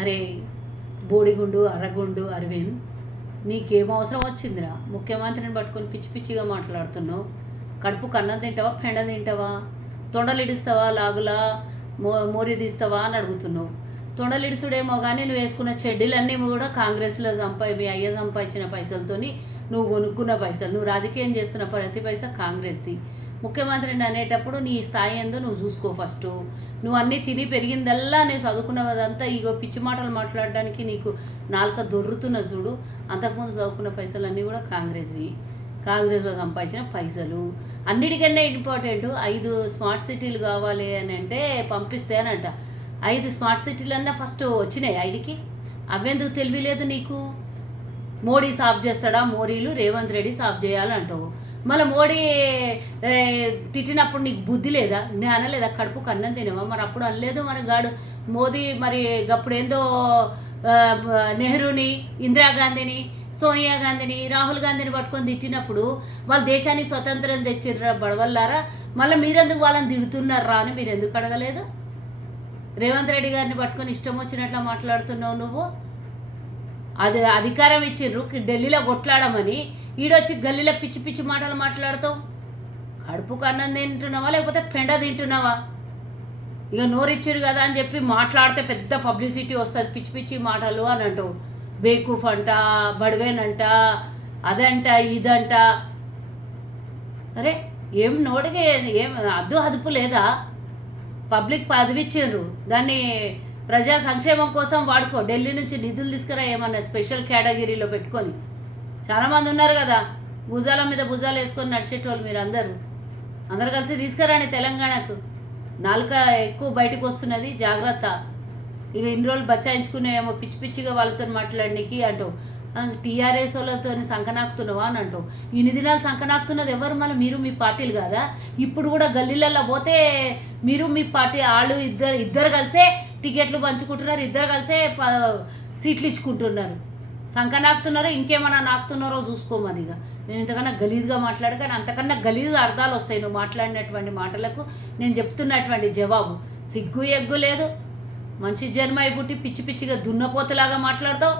అరే బోడిగుండు అరగుండు అరవింద్, నీకేం అవసరం వచ్చిందిరా ముఖ్యమంత్రిని పట్టుకొని పిచ్చి పిచ్చిగా మాట్లాడుతున్నావు? కడుపుకు అన్నం తింటావా, పెండ తింటావా? తొండలు ఇడుస్తావా, లాగులా మోరి తీస్తావా అని అడుగుతున్నావు. తొండలు ఇడుసుడేమో కానీ నువ్వు వేసుకున్న చెడ్డీలన్నీ కూడా కాంగ్రెస్లో మీ అయ్య సంపాదించిన పైసలతోని నువ్వు కొనుక్కున్న పైసలు, నువ్వు రాజకీయం చేస్తున్న ప్రతి పైసా కాంగ్రెస్ది. ముఖ్యమంత్రిని అనేటప్పుడు నీ స్థాయి ఏందో నువ్వు చూసుకో. ఫస్ట్ నువ్వు అన్నీ తిని పెరిగిందల్లా నేను చదువుకున్నదంతా ఇగో పిచ్చి మాటలు మాట్లాడడానికి నీకు నాలుక దొర్రుతున్న చూడు. అంతకుముందు చదువుకున్న పైసలన్నీ కూడా కాంగ్రెస్వి, కాంగ్రెస్లో సంపాదించిన పైసలు. అన్నిటికన్నా ఇంపార్టెంట్ 5 స్మార్ట్ సిటీలు కావాలి అని అంటే పంపిస్తే అని అంట. 5 స్మార్ట్ సిటీలు అన్నా ఫస్ట్ వచ్చినాయి ఐడికి. అవెందుకు తెలియలేదు నీకు? మోడీ సాఫ్ చేస్తాడా? మోరీలు రేవంత్ రెడ్డి సాఫ్ చేయాలంటావు. మళ్ళీ మోడీ తిట్టినప్పుడు నీకు బుద్ధి లేదా? నేను అనలేదా కడుపుకు అన్నం తినవా? మరి అప్పుడు అనలేదు మరి గాడు మోదీ. మరి అప్పుడు ఏందో నెహ్రూని, ఇందిరాగాంధీని, సోనియా గాంధీని, రాహుల్ గాంధీని పట్టుకొని తిట్టినప్పుడు వాళ్ళు దేశానికి స్వతంత్రం తెచ్చిర్రా బడవల్లారా, మళ్ళీ మీరెందుకు వాళ్ళని తిడుతున్నారా అని మీరు ఎందుకు అడగలేదు? రేవంత్ రెడ్డి గారిని పట్టుకొని ఇష్టం వచ్చినట్లు మాట్లాడుతున్నావు నువ్వు. అది అధికారం ఇచ్చిర్రు ఢిల్లీలో కొట్లాడమని, ఈడొచ్చి గల్లీలో పిచ్చి పిచ్చి మాటలు మాట్లాడతావు. కడుపుకు అన్నం తింటున్నావా లేకపోతే పెండ తింటున్నావా? ఇక నోరిచ్చిరు కదా అని చెప్పి మాట్లాడితే పెద్ద పబ్లిసిటీ వస్తుంది. పిచ్చి పిచ్చి మాటలు అని అంటావు. బేకూఫ్ అంట, బడివేనంట, అదంట, ఇదంట. అరే ఏం నోటికి ఏం అదుపు లేదా? పబ్లిక్ పదవి ఇచ్చిండ్రు, దాన్ని ప్రజా సంక్షేమం కోసం వాడుకో. ఢిల్లీ నుంచి నిధులు తీసుకురా ఏమన్నా స్పెషల్ కేటగిరీలో పెట్టుకొని. చాలామంది ఉన్నారు కదా భుజాల మీద భుజాలు వేసుకొని నడిచేటోళ్ళు. మీరు అందరు కలిసి తీసుకురాని తెలంగాణకు. నాలుక ఎక్కువ బయటకు వస్తున్నది, జాగ్రత్త. ఇక ఇన్ని రోజులు బచాయించుకునేమో పిచ్చి పిచ్చిగా వాళ్ళతో మాట్లాడడానికి అంటావు. టీఆర్ఎస్ వాళ్ళతో సంకనాకుతున్నావా అని అంటావు. ఇన్ని దినాలు సంకనాకుతున్నది ఎవరు? మళ్ళీ మీరు మీ పార్టీలు కాదా? ఇప్పుడు కూడా గల్లీలలో పోతే మీరు మీ పార్టీ వాళ్ళు ఇద్దరు కలిసే టికెట్లు పంచుకుంటున్నారు, ఇద్దరు కలిసే సీట్లు ఇచ్చుకుంటున్నారు. సంకనాకుతున్నారో ఇంకేమన్నా నాకుతున్నారో చూసుకోమని. ఇక నేను ఇంతకన్నా గలీజ్గా కానీ అంతకన్నా గలీజ్ అర్థాలు వస్తాయి నువ్వు మాట్లాడినటువంటి మాటలకు. నేను చెప్తున్నటువంటి జవాబు సిగ్గు ఎగ్గు లేదు. మనిషి జన్మ పుట్టి పిచ్చి పిచ్చిగా దున్నపోతులాగా మాట్లాడతావు.